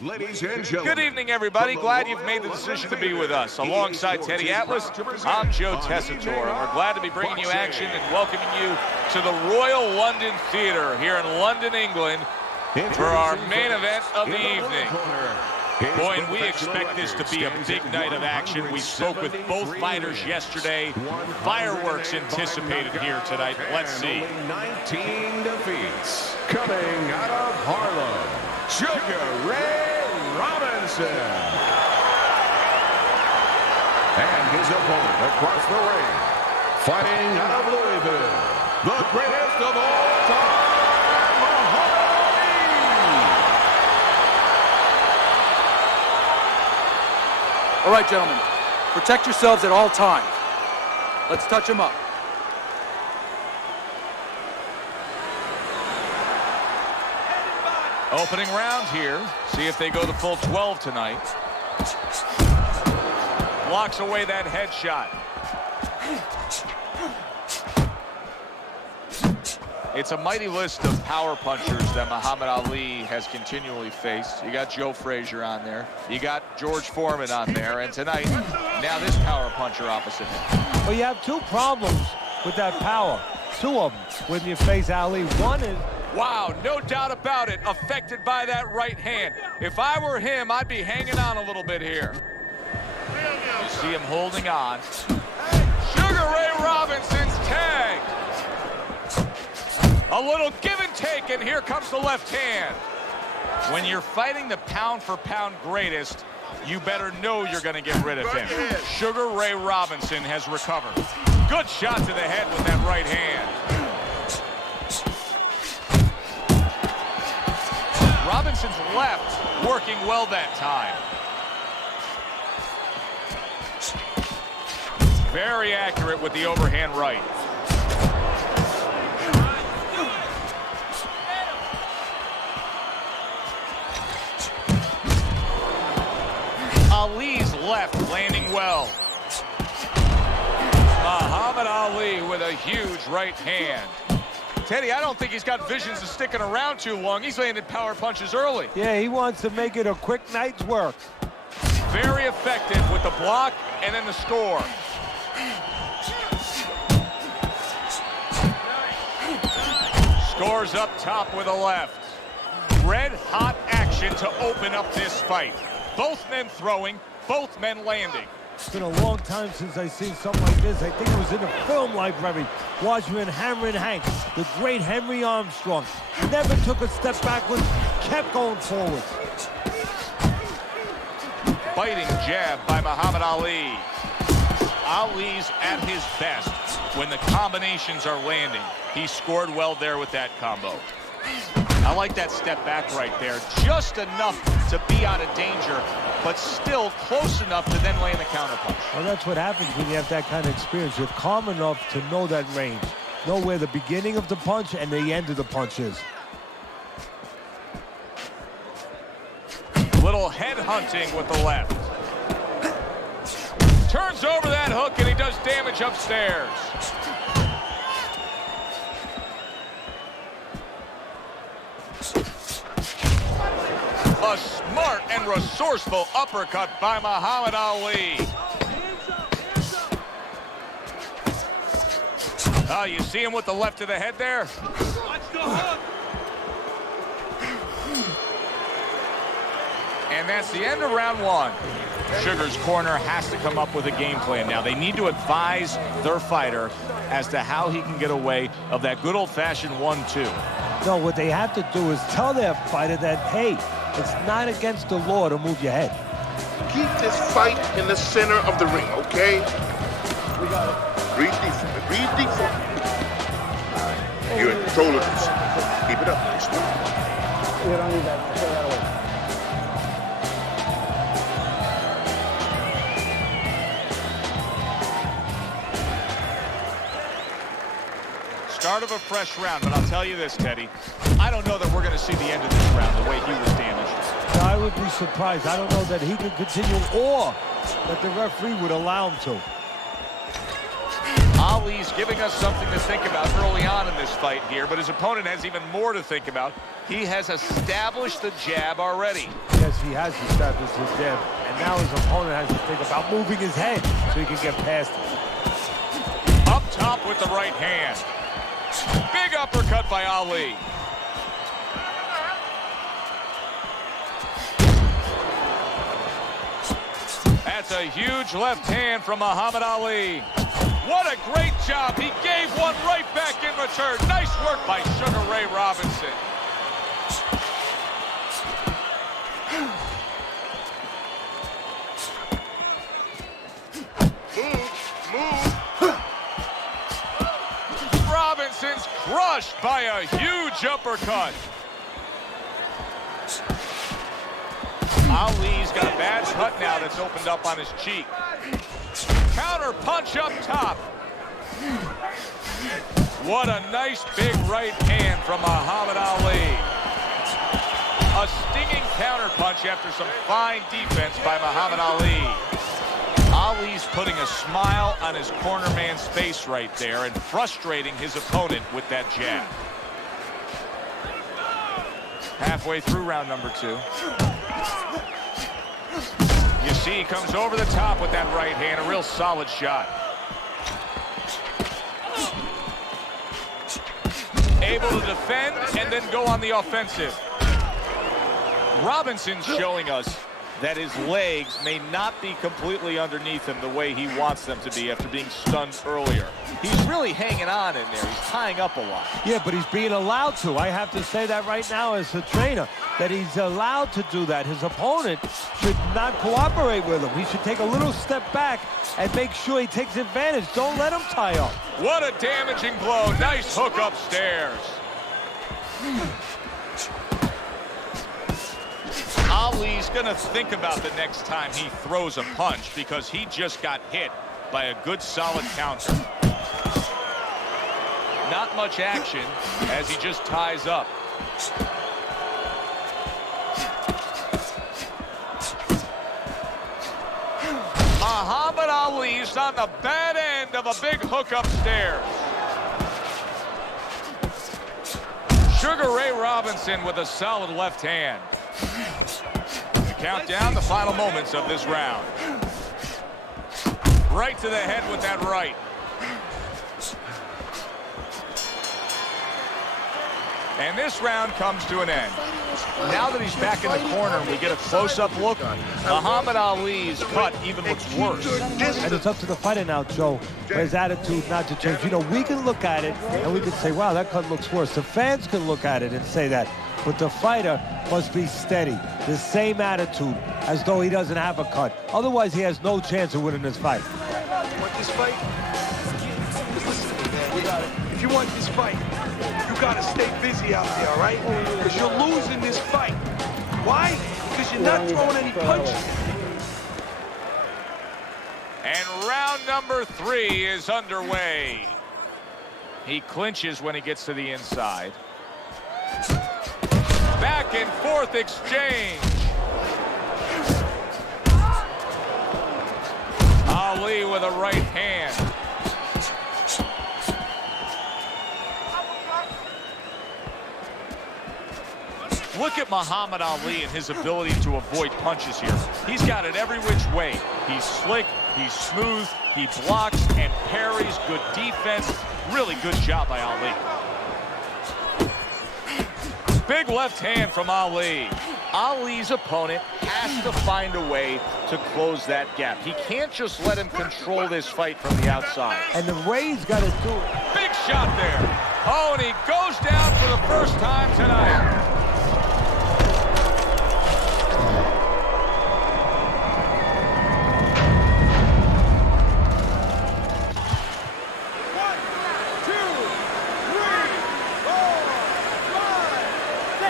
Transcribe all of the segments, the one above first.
Ladies and gentlemen. Good evening, everybody. Glad you've made the decision to be with us. Alongside Teddy Atlas, I'm Joe Tessitore, and we're glad to be bringing you action and welcoming you to the Royal London Theatre here in London, England, for our main event of the evening. Boy, and we expect this to be a big night of action. We spoke with both fighters yesterday. Fireworks anticipated here tonight. Let's see. 19 defeats. Coming out of Harlem, Sugar Ray Robinson. And his opponent across the ring, fighting out of Louisville, the greatest of all time. All right, gentlemen, protect yourselves at all times. Let's touch them up. Opening round here. See if they go the full 12 tonight. Blocks away that headshot. It's a mighty list of power punchers that Muhammad Ali has continually faced. You got Joe Frazier on there. You got George Foreman on there. And tonight, now this power puncher opposite him. Well, you have two problems with that power. Two of them when you face Ali. One is... Wow, no doubt about it. Affected by that right hand. If I were him, I'd be hanging on a little bit here. You see him holding on. Sugar Ray Robinson's tagged. A little give and take, and here comes the left hand. When you're fighting the pound-for-pound greatest, you better know you're going to get rid of him. Sugar Ray Robinson has recovered. Good shot to the head with that right hand. Robinson's left working well that time. Very accurate with the overhand right. Ali's left landing well. Muhammad Ali with a huge right hand. Teddy, I don't think he's got visions of sticking around too long. He's landed power punches early. Yeah, he wants to make it a quick night's work. Very effective with the block and then the score. Scores up top with a left. Red hot action to open up this fight. Both men throwing, both men landing. It's been a long time since I've seen something like this. I think it was in a film library. Watchman Hammerin' Hank, the great Henry Armstrong. Never took a step backwards, kept going forward. Biting jab by Muhammad Ali. Ali's at his best when the combinations are landing. He scored well there with that combo. I like that step back right there. Just enough to be out of danger, but still close enough to then land the counterpunch. Well, that's what happens when you have that kind of experience. You're calm enough to know that range. Know where the beginning of the punch and the end of the punch is. Little head hunting with the left. Turns over that hook and he does damage upstairs. A smart and resourceful uppercut by Muhammad Ali. Oh, you see him with the left of the head there? Watch the hook. And that's the end of round one. Sugar's corner has to come up with a game plan now. They need to advise their fighter as to how he can get away of that good old-fashioned 1-2. No, what they have to do is tell their fighter that, hey, it's not against the law to move your head. Keep this fight in the center of the ring, okay? We got it. Breathe deep for me. Breathe deep for me. You're in control of this. Keep it up. We don't need that. Throw that away. Start of a fresh round, but I'll tell you this, Teddy. I don't know that we're going to see the end of this round the way he was damaged. I would be surprised. I don't know that he could continue or that the referee would allow him to. Ali's giving us something to think about early on in this fight here, but his opponent has even more to think about. He has established the jab already. Yes, he has established his jab, and now his opponent has to think about moving his head so he can get past it. Up top with the right hand. Big uppercut by Ali. That's a huge left hand from Muhammad Ali. What a great job. He gave one right back in return. Nice work by Sugar Ray Robinson. Move. Robinson's crushed by a huge uppercut. Ali's got a bad cut now that's opened up on his cheek. Counter punch up top. What a nice big right hand from Muhammad Ali. A stinging counter punch after some fine defense by Muhammad Ali. Ali's putting a smile on his corner man's face right there and frustrating his opponent with that jab. Halfway through round number 2. You see he comes over the top with that right hand, a real solid shot. Able to defend and then go on the offensive. Robinson's showing us that his legs may not be completely underneath him the way he wants them to be after being stunned earlier. He's really hanging on in there. He's tying up a lot. Yeah, but he's being allowed to. I have to say that right now as a trainer, that he's allowed to do that. His opponent should not cooperate with him. He should take a little step back and make sure he takes advantage. Don't let him tie up. What a damaging blow. Nice hook upstairs. Ali's gonna think about the next time he throws a punch because he just got hit by a good solid counter. Not much action as he just ties up. Muhammad Ali's on the bad end of a big hook upstairs. Sugar Ray Robinson with a solid left hand. We count down the final moments of this round. Right to the head with that right. And this round comes to an end. Now that he's back in the corner, we get a close-up look. Muhammad Ali's cut even looks worse. And it's up to the fighter now, Joe, for his attitude not to change. You know, we can look at it and we can say, wow, that cut looks worse. The fans can look at it and say that. But the fighter must be steady, the same attitude, as though he doesn't have a cut. Otherwise, he has no chance of winning this fight. You want this fight? Listen to me, man. We got it. If you want this fight, you got to stay busy out there, all right? Because you're losing this fight. Why? Because you're not throwing any punches. And round number 3 is underway. He clinches when he gets to the inside. Back and forth exchange. Ali with a right hand. Look at Muhammad Ali and his ability to avoid punches here. He's got it every which way. He's slick, he's smooth, he blocks and parries. Good defense. Really good job by Ali. Big left hand from Ali. Ali's opponent has to find a way to close that gap. He can't just let him control this fight from the outside. And the way he's got to do it. Big shot there. Oh, and he goes down for the first time tonight.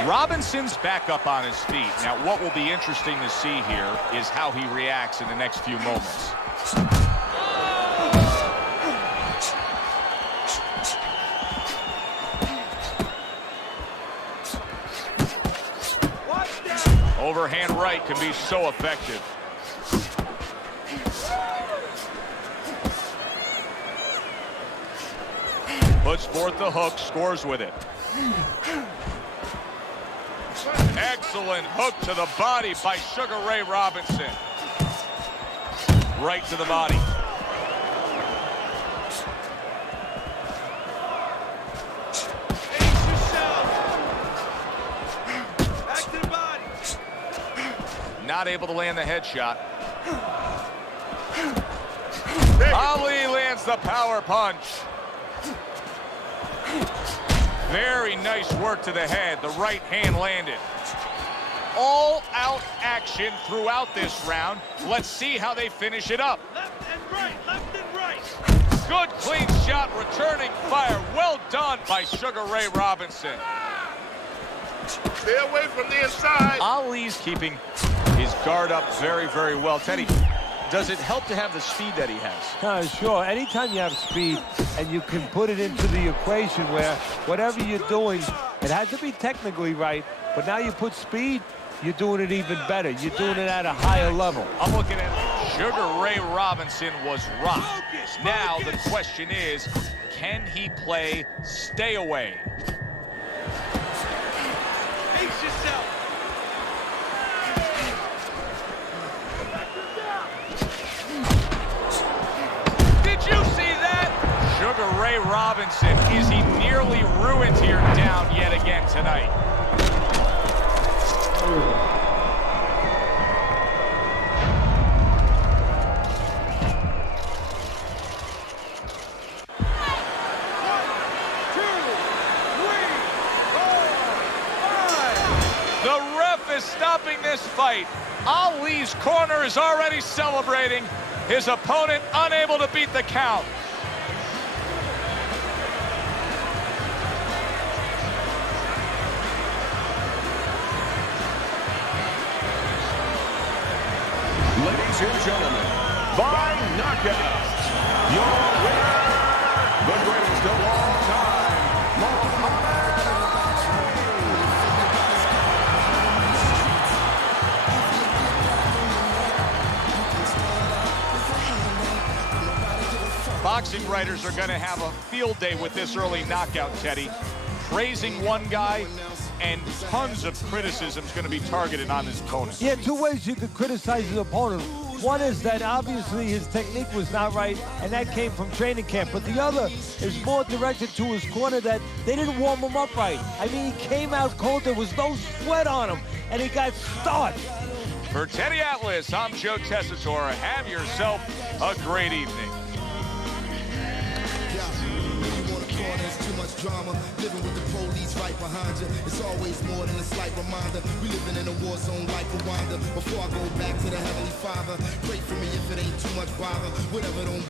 Robinson's back up on his feet. Now, what will be interesting to see here is how he reacts in the next few moments. Overhand right can be so effective. Puts forth the hook, scores with it. Excellent hook to the body by Sugar Ray Robinson. Right to the body. Back to the body. Not able to land the headshot. Ali lands the power punch. Very nice work to the head. The right hand landed. All-out action throughout this round. Let's see how they finish it up. Left and right, left and right. Good clean shot, returning fire. Well done by Sugar Ray Robinson. Stay away from the inside. Ali's keeping his guard up very, very well. Teddy, does it help to have the speed that he has? Sure. Anytime you have speed and you can put it into the equation where whatever you're doing, it has to be technically right, but now you put speed, you're doing it even better. You're doing it at a higher level. I'm looking at Sugar Ray Robinson was rocked. Now the question is, can he play stay away? Pace yourself. Did you see that? Sugar Ray Robinson, is he nearly ruined here down yet again tonight? The ref is stopping this fight. Ali's corner is already celebrating. His opponent unable to beat the count. Ladies and gentlemen, by knockout, your winner, the greatest of all time, Boxing writers are going to have a field day with this early knockout, Teddy. Praising one guy and tons of criticism is going to be targeted on his opponent. Yeah, two ways you could criticize his opponent. One is that obviously his technique was not right, and that came from training camp. But the other is more directed to his corner, that they didn't warm him up right. I mean, he came out cold. There was no sweat on him, and he got starched. For Teddy Atlas, I'm Joe Tessitore. Have yourself a great evening. Too much drama, living with the police right behind you. It's always more than a slight reminder. We living in a war zone like Rwanda. Before I go back to the Heavenly Father, pray for me if it ain't too much bother. Whatever don't